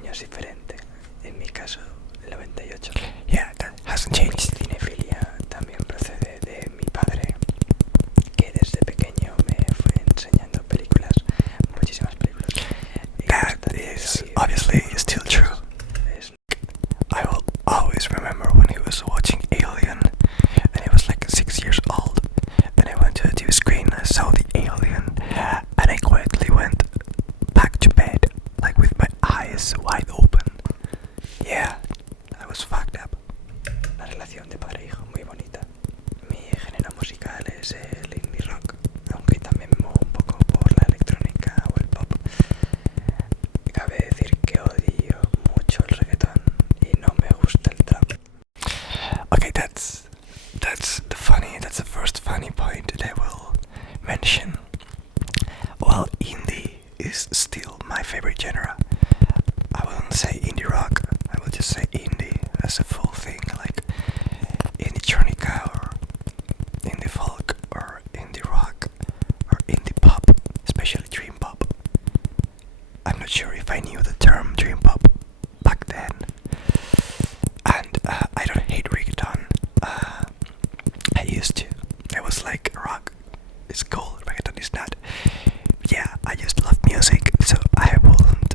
año es diferente. En mi caso, el 98. Yeah, that hasn't Mi changed. cinefilia también procede de mi padre, que desde pequeño me fue enseñando películas, muchísimas películas. That is obviously still true. I will always remember when he was watching Alien, and he was like 6 years old, and I went to the TV screen, I saw the alien, and I quietly went back to bed, like with my eyes wide open. Yeah, I was fucked up. La relación de padre e hijo muy bonita. Mi género musical es el indie rock, aunque también me muevo un poco por la electrónica o el pop. Cabe decir que odio mucho el reggaetón y no me gusta el trap. Okay, that's the first funny point that I will mention. Well, indie is still my favorite genre. I wouldn't say indie rock, I will just say indie as a full thing, like indie electronica or indie folk or indie rock or indie pop, especially dream pop. I'm not sure if I knew the term dream pop back then. And I don't hate reggaeton. I used to. I was like, rock is cool, reggaeton is not. Yeah, I just love music, so I wouldn't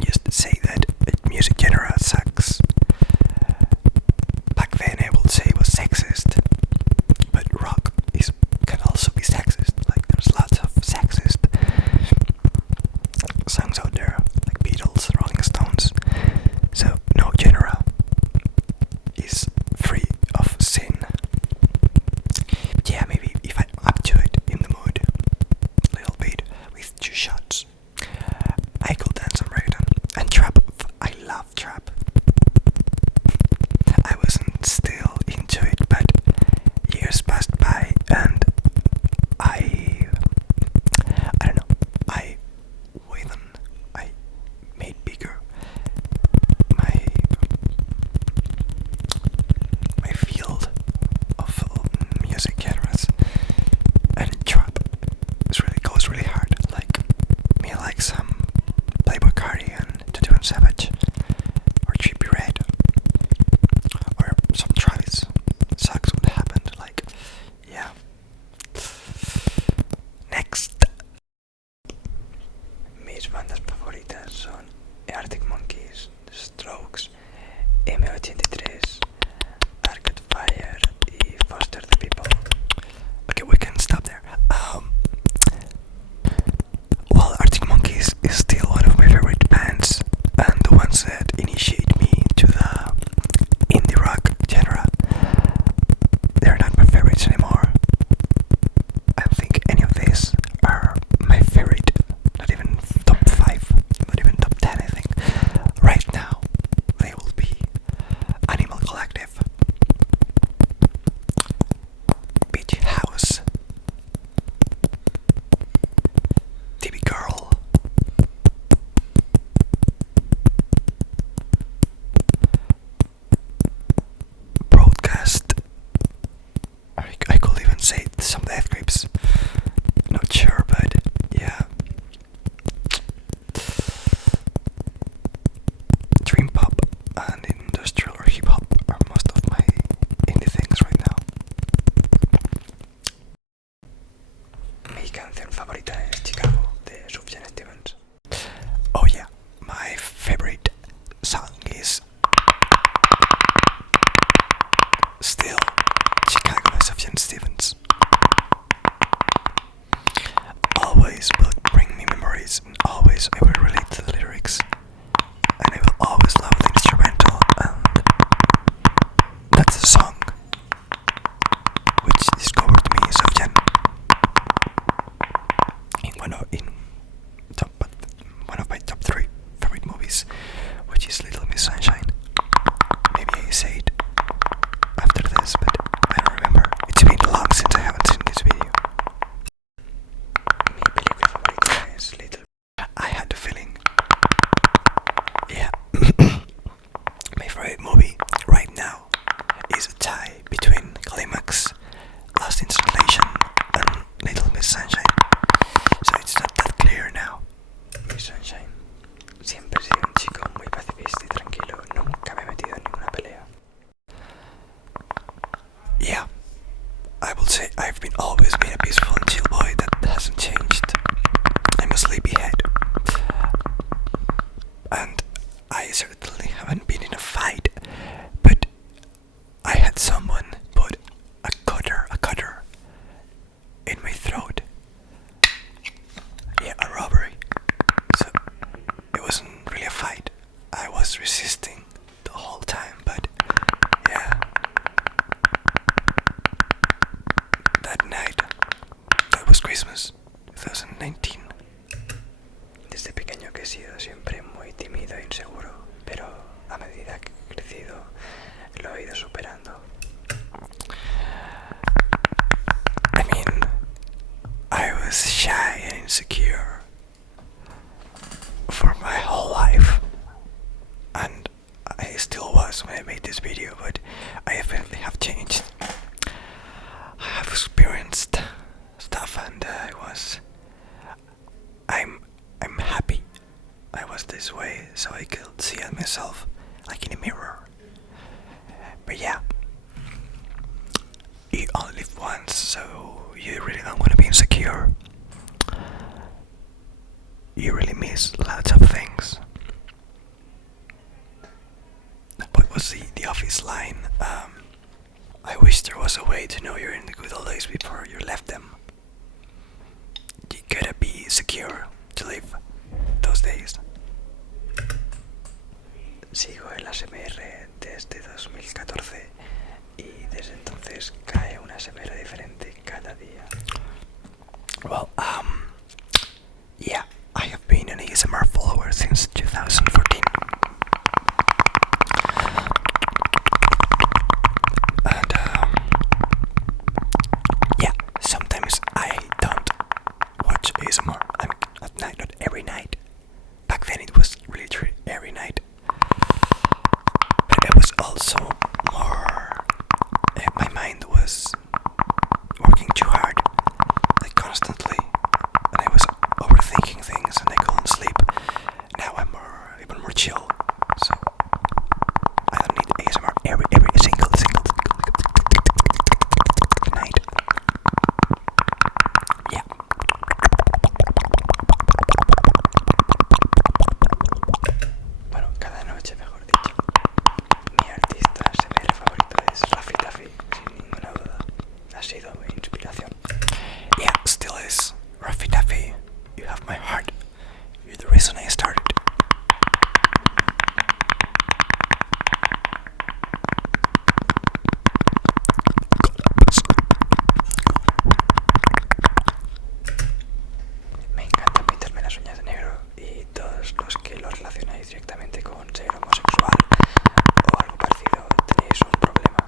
just say that music genre sucks. Back then I would say it was sexist, but rock can also be sexist. Like there's lots of sexist songs out there, like Beatles, Rolling Stones. So no genre is free of sin. But yeah, maybe if I'm up to it in the mood, a little bit with 2 shots, I could dance some reggaeton and trap. I love trap. I wasn't still into it, but years passed by and I don't know, I made bigger my field of music genres, and trap goes really hard. Like me, like some Playboy Cardi and Tattoo and Savage, or Trippie Redd, or some Travis. Sucks what happened. Like, yeah. Next. Mis bandas favoritas son Arctic Monkeys, Strokes, M83, Arcade Fire y Foster the People. Okay, we can stop there. Well, Arctic Monkeys is still one of my favorite bands, and the ones that initiate me to the indie rock genre. They're not my favorites anymore. I don't think any of these are my favorite. Not even top 5, not even top 10, I think. Right now, they will be Animal Collective, Beach House, TV Girl, Broadcast. I could even say some Death Grips. Not sure, but yeah. Dream pop and industrial or hip hop are most of my indie things right now. Mi canción favorita es Chicago de Sufjan Stevens. Oh yeah, my favorite song is still Chicago by Sufjan Stevens. Always will bring me memories, and always I will relate to the lyrics, and I will always love the instrumental, and that's the song which discovered me Sufjan in one of my top 3 favorite movies, which is Little Miss Sunshine. Maybe I say it after this, but I don't remember. It's been long since I haven't seen this video. Mi película favorita es Little. I had the feeling. Yeah. My favorite movie right now is a tie between Climax, Lost in Translation, and Little Miss Sunshine. So it's not that clear now. Mi Sunshine siempre he sido un chico I could see at myself like in a mirror. But yeah, you only live once, so you really don't want to be insecure. You really miss lots of things. What was the office line? I wish there was a way to know you're in the good old days before you left them. You gotta be secure to live those days. Sigo el ASMR desde 2014 y desde entonces cae una ASMR diferente cada día. Well, yeah, I have been an ASMR follower since 2014. And, yeah, sometimes I don't watch ASMR. I mean, at night, not every night. Back then it was really every night. But it was also more, my mind was working too hard, like constantly, and I was overthinking things and I couldn't sleep. Now I'm even more chill, so I don't need ASMR every single night. Yeah. Bueno, cada noche mejor dicho. Mi artista ASMR favorito es Taffy, sin ninguna duda. Ha sido mi inspiración. Yeah, still is. Ruffy Taffy, you have my heart. You're the reason I started. Me encanta pintarme las uñas de negro y todos los que lo relacionáis directamente con ser homosexual o algo parecido tenéis un problema.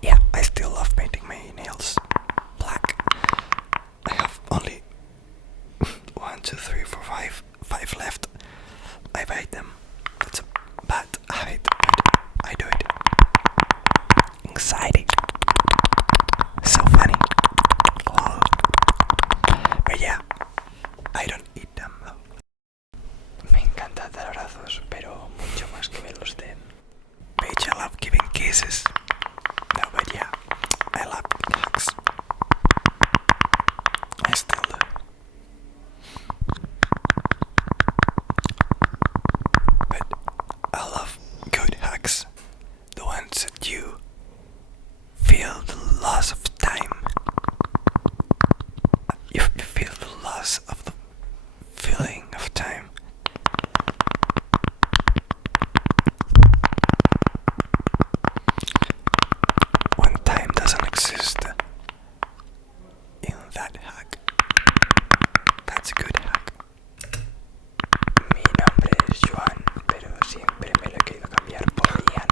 Yeah, I still love painting my nails black. I have only 1, 2, 3, 4, 5 left. I bite them. That's a bad habit, but I do it. Anxiety. So funny. Oh. But yeah, I don't eat them though. Me encanta dar abrazos, pero mucho más que me los den. Bitch, I love giving kisses. No, but yeah, I love hugs. I still do. But I love good hugs. The ones that you feel the loss of time. You feel the loss of the feeling of time. When time doesn't exist in that hug. That's a good hug. Mi nombre es Joan, pero siempre me lo he querido cambiar por Ian,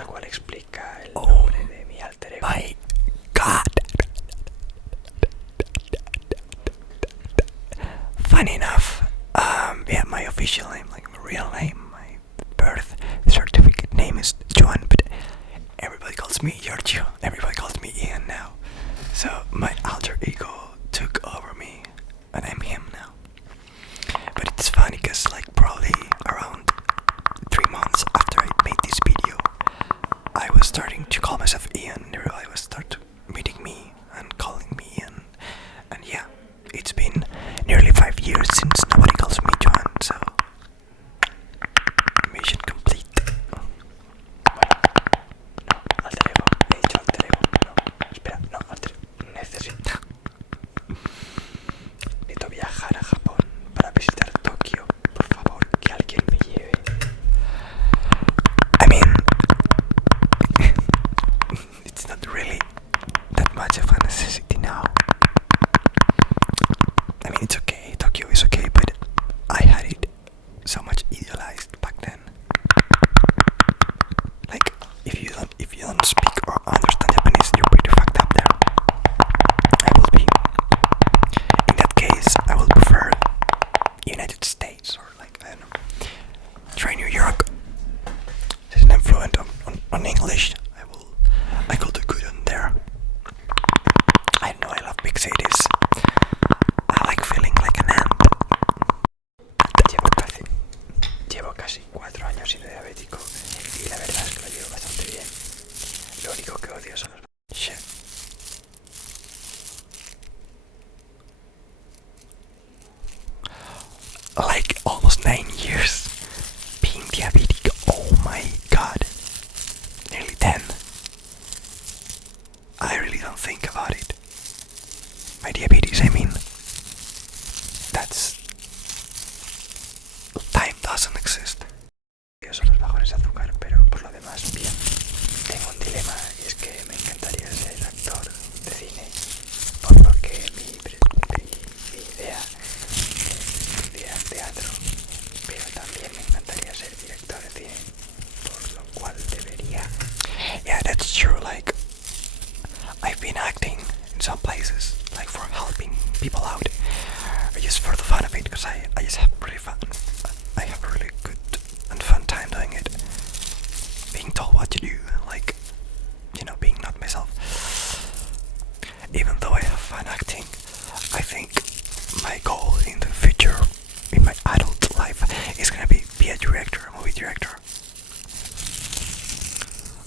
lo cual explica el nombre de mi alter ego. My God. Funny enough, yeah, my official name, like my real name, my birth certificate name is Joan, but everybody calls me Giorgio. Everybody calls me Ian now. So my alter ego took over me, and I'm him now. But it's funny because, like, probably around 3 months after I made this video, I was starting to call myself Ian. Everybody was start meeting me and calling me Ian. And yeah, it's been nearly 5 years since nobody calls me Joan, so de azúcar, pero por lo demás bien. Tengo un dilema y es que me encantaría ser actor de cine, por lo que mi idea es estudiar teatro, pero también me encantaría ser director de cine, por lo cual debería. Yeah, that's true. Like, I've been acting in some places, like for helping people out, or just for the fun of it, because I just have really fun. I have a really good and fun time doing it. Being told what to do, like, being not myself. Even though I have fun acting, I think my goal in the future, in my adult life, is gonna be a director, a movie director.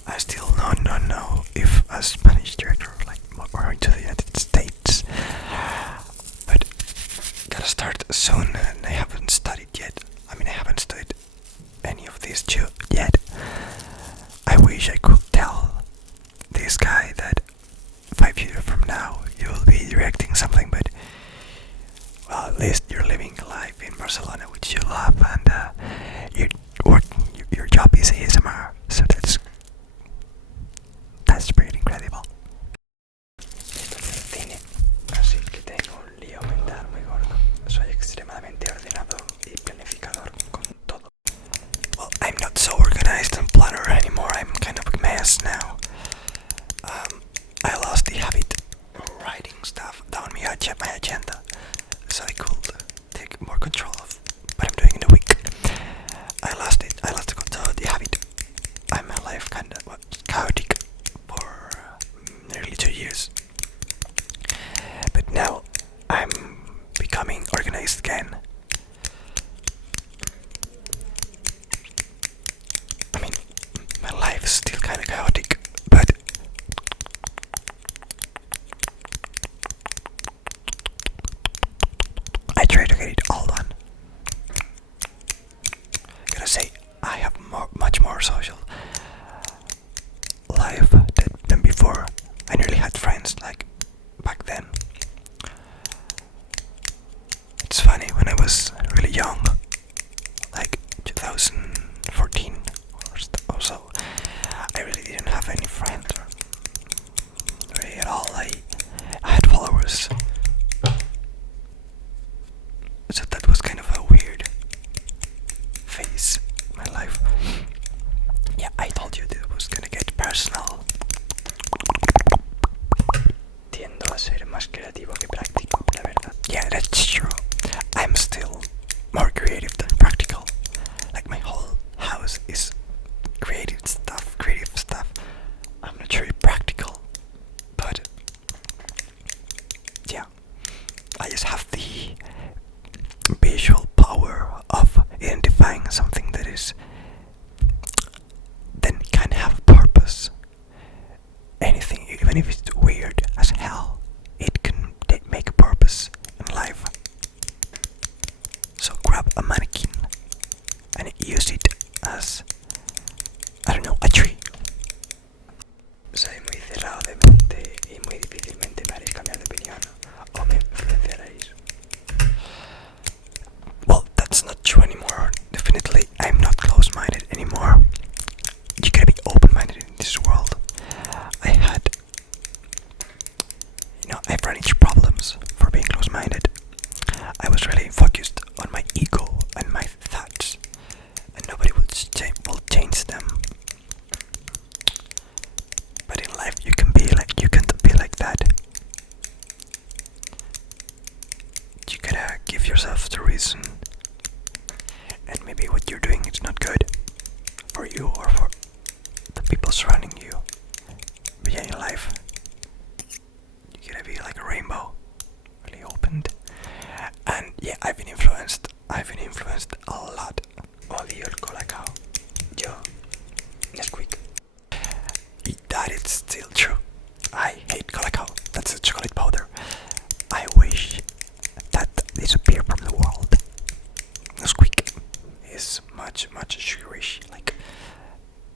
I still don't know if a Spanish director, like, or into the United States, but gotta start soon, and I haven't studied yet. I mean, I haven't studied any of these two yet. I wish I could tell this guy that 5 years from now you will be directing something, but well, at least you're living a life in Barcelona which you love, and your job is ASMR, so that's pretty incredible. Estudio cine, así que tengo un lío mental muy gordo. Soy extremadamente ordenado y planificador con todo. Well, I'm not so organized and planner anymore. I'm kind of a mess now. I lost the habit of writing stuff down my agenda, so I could take more control of what I'm doing in a week. I lost it. I lost the habit. My life kind of chaotic for nearly 2 years, but now I'm becoming organized again. I mean, my life is still kind of chaotic, but I try to get it all done. Gotta say, I have much more social life than before. I nearly had friends like back then. It's funny, when I was really young, like 2014 or so, I really didn't have any friends really at all. I had followers, so that was kind of a weird phase in my life. Yeah, I told you that it was gonna get personal. Tiendo a ser más creativo que práctico, la verdad. Yeah, that's true. I'm still more creative than practical. Like, my whole house is creative stuff. I'm not sure it's practical, but yeah, I just have the visual power of identifying something that is then can have a purpose. Anything, even if it's weird as hell, it can make a purpose in life. So grab a mannequin and use it as, I don't know, a tree. Soy muy cerrado de mente y muy difícilmente me haréis cambiar de opinión o me influenciaréis. Well, that's not true anymore. Definitely, I'm not close-minded anymore. You gotta be open-minded in this world. I've run into problems for being close-minded. I was really focused on my ego and my thoughts, and nobody will change them. But in life, you can't be like that. You gotta give yourself the reason, and maybe what you're doing is not good for you or for the people surrounding you. But yeah, in life, you gotta be like a rainbow, really opened. And yeah, I've been influenced a lot. Odio el colacao. Yo, Nesquik. That is still true. I hate colacao. That's a chocolate powder. I wish that disappeared from the world. Nesquik is much sugarish, like,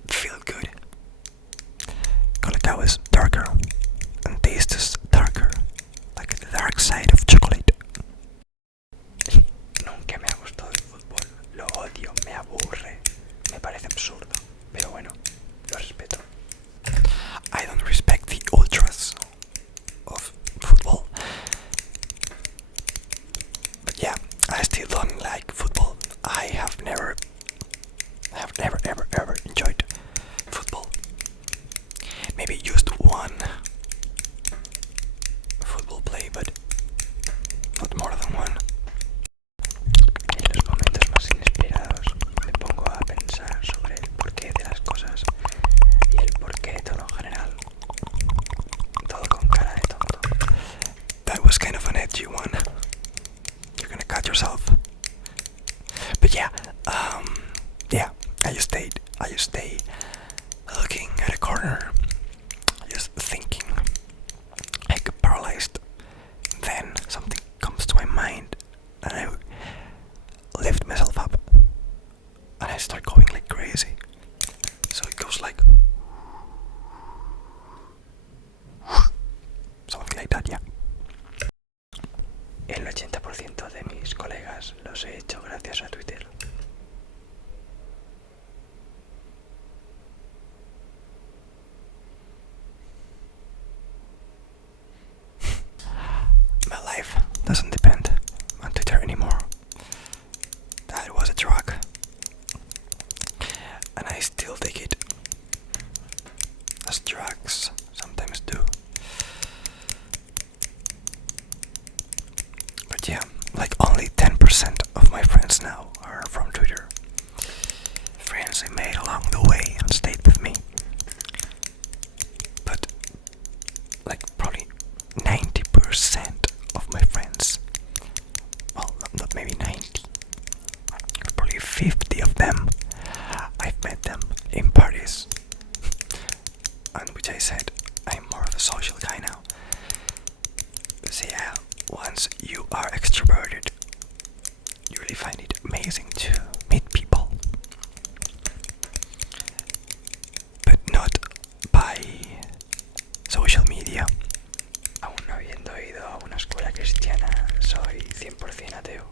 feel good. Colacao is darker and tastes darker, like the dark side of chocolate. Nunca me ha gustado el fútbol. Lo odio, me aburre. Me parece absurdo. I just stay looking at a corner, just thinking, like paralyzed. Then something comes to my mind, and I lift myself up, and I start going like crazy. So it goes like something like that, yeah. El 80% de mis colegas los he hecho gracias a Twitter. My life doesn't depend on Twitter anymore. That was a drug, and I still take it, as drugs sometimes do. But yeah, like only 10% of my friends now are from Twitter. Friends I made along the way and stayed with me. But like probably 90% of my friends, well, not maybe 90, probably 50 of them, I've met them in parties. And which I said, I'm more of a social guy now. So yeah, once you are extroverted, you really find it amazing to meet people. But not by social media. Aún no habiendo ido a una escuela cristiana, soy 100% ateo.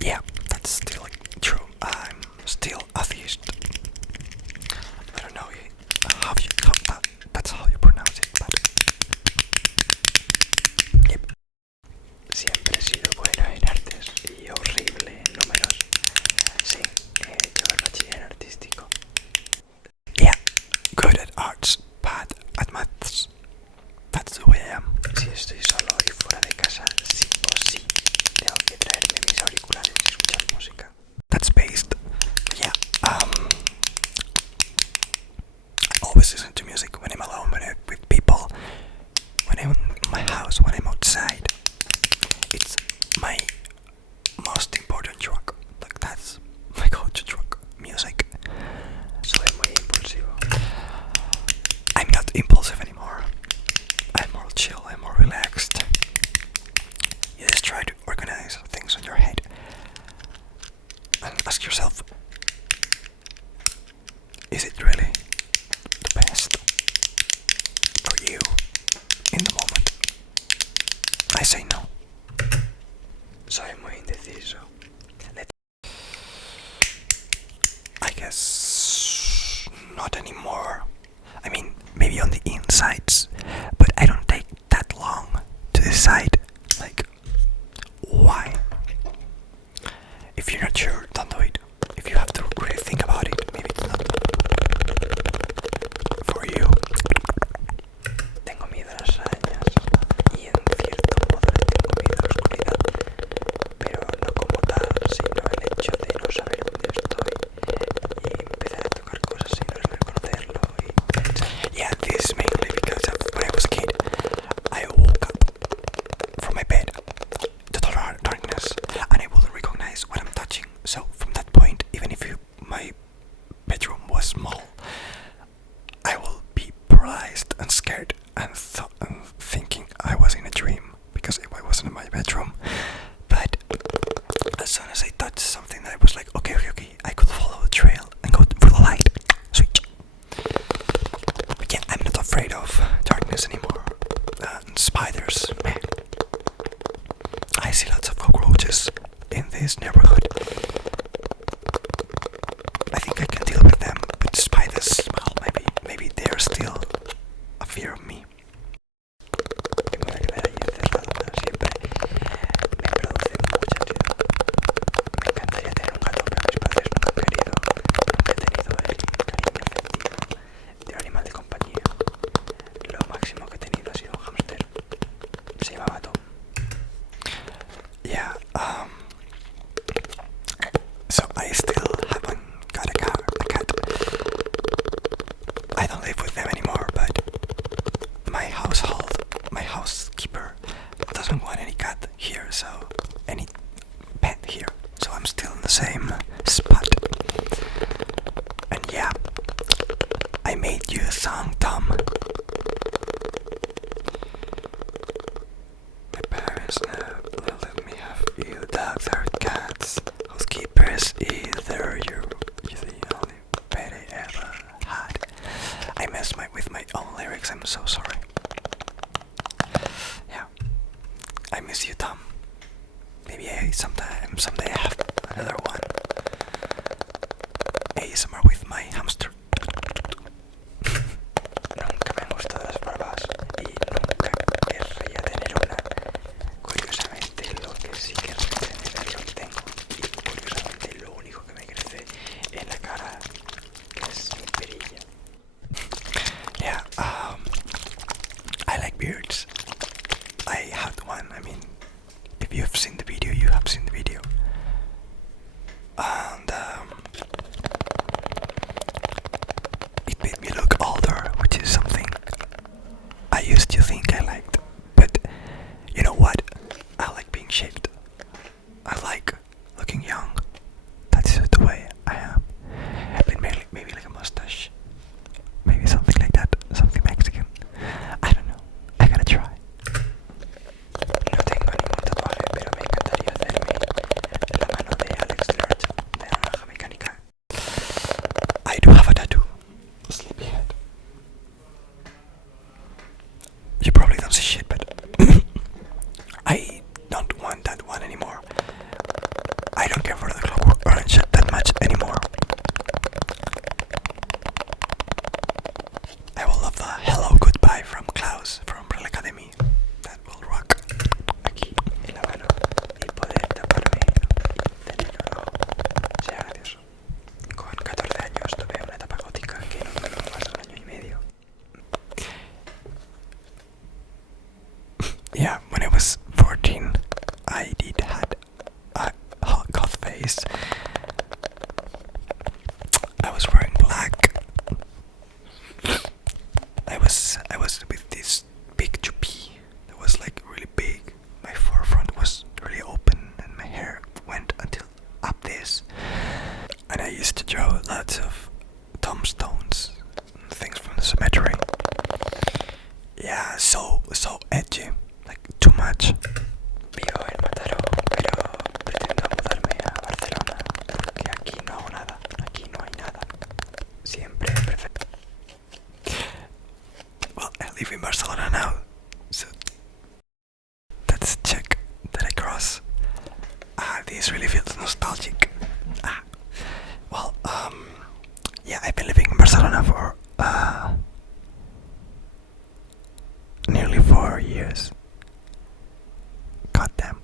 Yeah, that's still true. I'm still atheist. I don't know that's how you pronounce it, but yep. Siempre he sido bueno en artes y horrible en números. Sí, yo el bachiller artístico. Yeah, good at arts, bad at maths. That's the way I am. Si estoy solo y fuera de casa, sí o sí, tengo que traerme mis auriculares y escuchar música. That's based. Yeah. I always listen to music when I'm alone, when I'm with people, when I'm in my house, when I'm outside. It's my most important drug. Like that's my go-to drug. Music. Soy muy impulsivo. I'm not impulsive anymore. I'm more chill. I'm more relaxed. You just try to organize things in your head and ask yourself, is it really the best for you in the moment? I say no. Soy muy indeciso. I guess not anymore. I mean, maybe on the insides, but I don't take that long to decide, like, why. If you're not sure, don't do it. If you have to really think about it, maybe it's not for you. Tengo miedo a las arañas y en cierto modo le tengo miedo a la oscuridad, pero no como tal, sino el hecho de no saber dónde estoy y empezar a tocar cosas sin reconocerlo y pensar. Yeah, this is mainly because of when I was a kid. I woke up from my bed, total darkness, and I wouldn't recognize what I'm touching. So from that point, even if my bedroom was small, I will be paralyzed and scared and thinking I was in a dream because I wasn't in my bedroom. But as soon as I touched something, I was like, okay, I could follow the trail and go for the light. Sweet. But yeah, I'm not afraid of darkness anymore. Spiders, man. I see lots of cockroaches in this neighborhood. I think I can deal with them, but spiders, well, maybe they're still a fear of me. Que me voy a quedar ahí encerrado siempre me produce mucha ansiedad. Me encantaría tener un gato, pero mis padres nunca han querido. Nunca he tenido el cariño afectivo de un animal de compañía. Lo máximo que he tenido ha sido un hámster. Se llamaba Tom. Yeah, so I still haven't got a cat. I don't live with them anymore, but my housekeeper doesn't want any cat here, so any pet here. So I'm still in the same spot. song, Tom. My parents never let me have either dogs or cats. Housekeepers either. You're the only pet I ever had. I messed with my own lyrics. I'm so sorry. Yeah, I miss you, Tom. Maybe someday I have another one. ASMR with my hamster. Nunca me han gustado las barbas y nunca querría tener una. Curiosamente, lo que sí que crece en el que tengo, y curiosamente lo único que me crece en la cara es mi perilla. Yeah, I like beards. I had one. I mean, if you have seen the video, you have seen the video. And it made me look older, which is something I used to think I liked. But you know what? I like being shaved. I like looking young. That's just the way I am. But maybe like a mustache. Maybe something like that. Something Mexican. I don't know. I gotta try. No tengo ningún tatuaje, pero me encantaría hacerme la mano de Alex Lurch de Naranja Mecánica. I do have a tattoo. Sleepyhead. You probably don't see shit, but I don't want that one anymore. I don't care for the Clockwork Orange that much anymore. I will love the Hello Goodbye from Klaus from Real Academy. That will rock. Aquí en la mano y poder taparme y tener un ojo sea gracioso. Con 14 años tuve una etapa gótica que no duró más de un año y medio. Yeah, when I was 14, I did had a goth face. I was wearing black. I was with this big choupie that was like really big. My forefront was really open and my hair went until up this. And I used to draw lots of tombstones, things from the cemetery. Yeah, so edgy, like too much. Vivo en Mataró, pero pretendo mudarme a Barcelona porque aquí no hago nada, aquí no hay nada. Siempre perfecto. Well, I live in Barcelona now, so that's a check that I cross. This really feels nostalgic. Well, yeah, I've been living in Barcelona for nearly 4 years. Goddamn.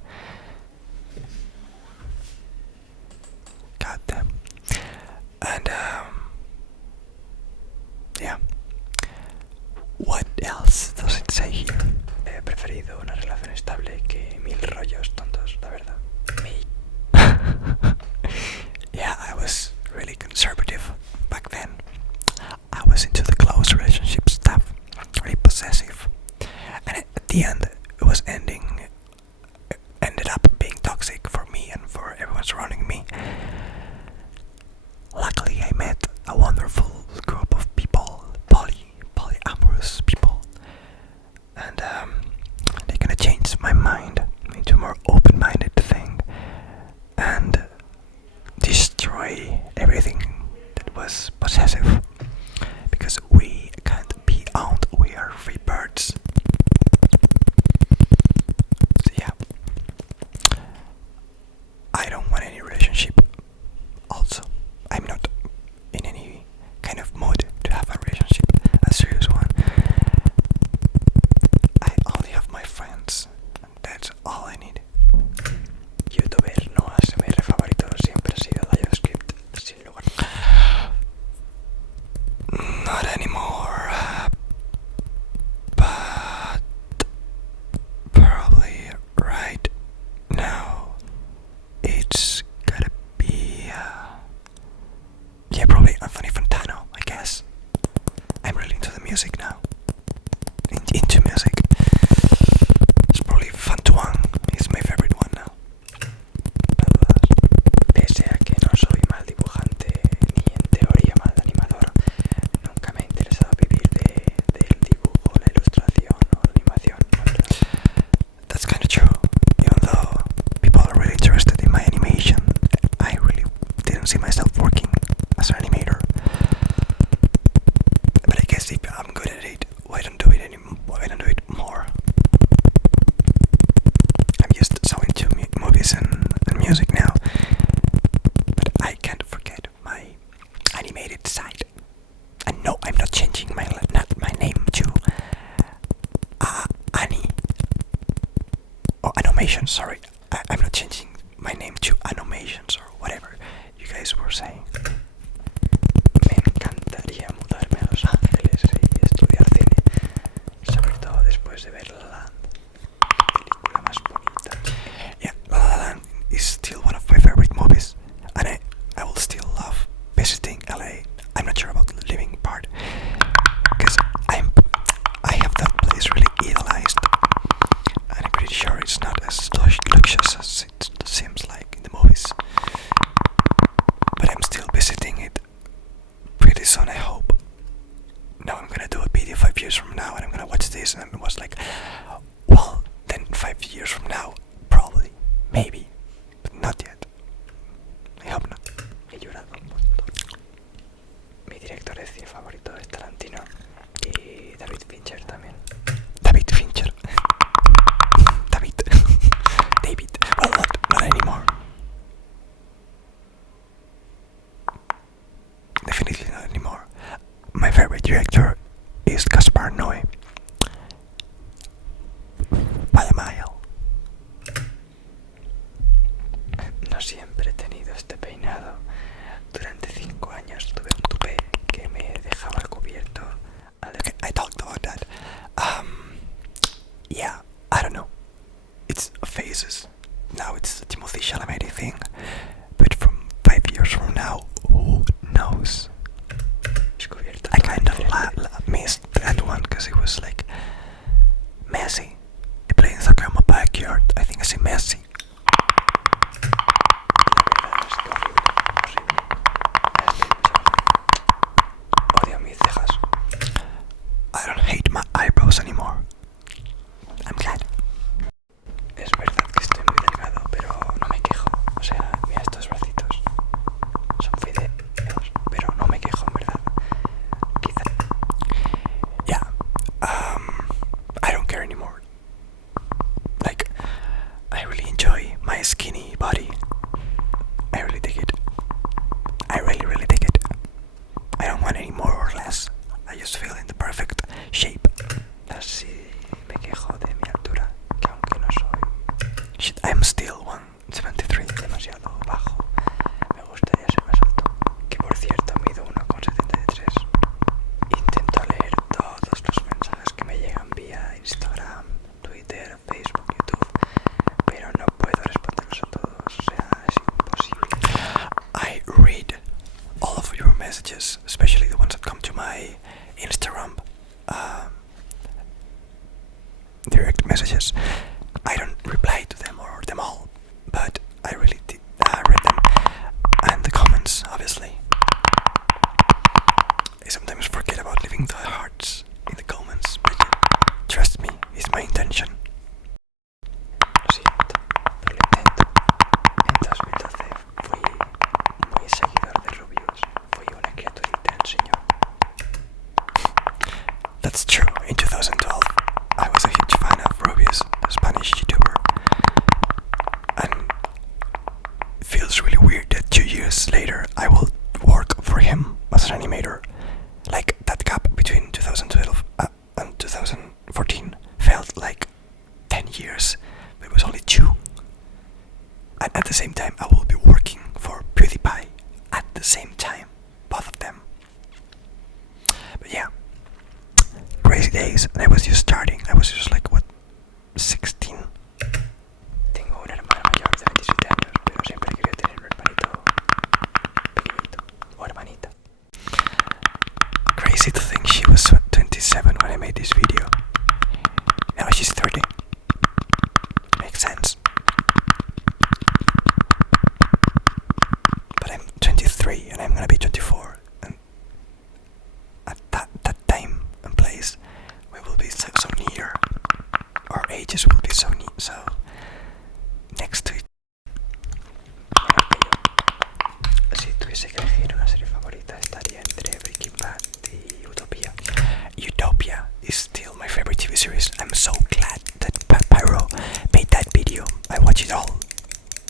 And yeah. What else does it say here? He preferido una relación estable que 1000 rollos tontos, la verdad. Yeah, I was really conservative back then. I was into the close relationship stuff, really possessive. And at the end, it was ended up being toxic for me and for everyone surrounding me. Luckily, I met a wonderful group of people, polyamorous people, and they're gonna change my mind into a more open-minded thing and destroy everything that was possessive, because we can't be owned. We are free birds. So yeah, I don't want any relationship. Also, I'm not in any kind of mood to have a relationship, a serious one. I only have my friends, and that's all I need. Youtuber no ASMR favorito siempre ha sido JavaScript, sin lugar. Not anymore, but probably right now it's gotta be yeah, probably Anthony Fantano, I guess. I'm really into the music now. Into music. It's probably Fantuan. He's my favorite one now. No dudas. Pese a que no soy mal dibujante ni en teoría mal animador, nunca me ha interesado vivir de animations. Sorry, I'm not changing my name to animations or whatever you guys were saying. Me encantaría mudarme a Los Ángeles y estudiar cine, sobre todo después de ver La película más bonita. Yeah, La La Land is still one of my favorite movies, and I will still love visiting LA. I'm not sure about the living part, because I have that place really idealized, and I'm pretty sure it's not as luxurious as it seems like in the movies. But I'm still visiting it pretty soon, I hope. Now I'm gonna do a video 5 years from now, and I'm gonna watch this, and I was like, well, then 5 years from now, probably, maybe, but not yet. I hope not. He llorado un montón. Mi director de cine favorito es Tarantino y David Fincher también. David Fincher. David. David. Well, not anymore. Definitely not anymore. My favorite director is Gaspar Noé. By a mile. No siempre he tenido este peinado. Durante 5 años tuve un tupé que me dejaba cubierto. Okay, I talked about that. Yeah, I don't know. It's phases. Now it's the Timothy Chalamet thing. But from 5 years from now, who knows? I kind of missed that one because it was like Messi. He playing soccer in my backyard. I think I say Messi. Odio mis cejas. I don't hate my eyebrows anymore. I'm glad. Es verdad que estoy muy delgado, pero no me quejo. O sea, mira estos bracitos. Son fideos, pero no me quejo en verdad. Quizá. Yeah. I don't care anymore. Like, I really enjoy my skinny body. I really dig it. I really, really dig it. I don't want any more or less. I just feel in the perfect shape. Así me quejo de mi altura, que aunque no soy Shit, I'm still 173. demasiado bajo, me gustaría ser más alto. Que por cierto mido 1,73. Intento leer todos los mensajes que me llegan vía Instagram, Twitter, Facebook, YouTube, pero no puedo responderlos a todos, o sea, es imposible. I read all of your messages, especially the ones that come to my Instagram direct messages. I don't reply to them or them all, but I really read them, and the comments, obviously. I sometimes forget about leaving the hearts in the comments, but trust me, it's my intention. Lo siento, pero lo intento. En 2012 fui muy seguidor de Rubius, fui una criaturita del Señor. That's true. In 2012, I was a huge fan of Rubius, the Spanish YouTuber, and it feels really weird that 2 years later I will work for him as an animator. Like, that gap between 2012 and 2014 felt like 10 years, but it was only 2. And at the same time, I will be working for PewDiePie at the same time, both of them. But yeah, crazy days. And I was just starting. I was just like, what, 16? Tengo una hermana mayor de 27 años, pero siempre he querido tener un hermanito pequeñito o hermanita. Crazy to think she was 27 when I made this video. Now she's 30. Makes sense. But I'm 23 and I'm gonna be 24. And at that time and place, we will be so near. Our ages will be so next to it. Si tuviese que elegir una serie favorita, estaría entre Breaking Bad y Utopia. Utopia is still my favorite TV series. I'm so glad that Pyro made that video. I watched it all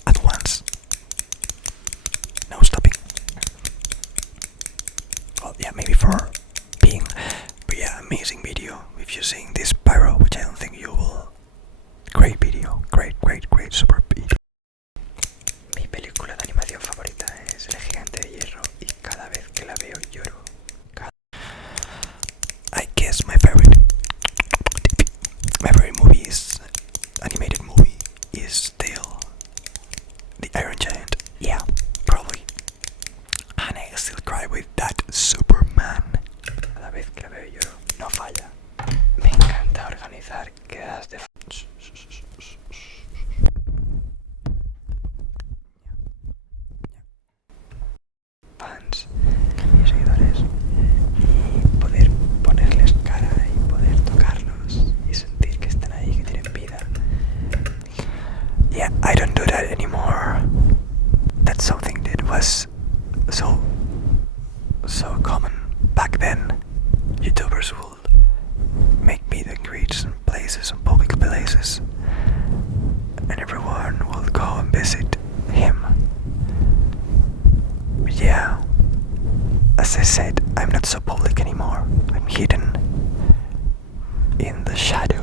at once. No stopping. Well, yeah, maybe for being, but yeah, amazing video. If you're seeing this Pyro, which I don't think you will. Great video. Great. so common. Back then, YouTubers would make meet and greets in places, in public places, and everyone would go and visit him. But yeah, as I said, I'm not so public anymore. I'm hidden in the shadows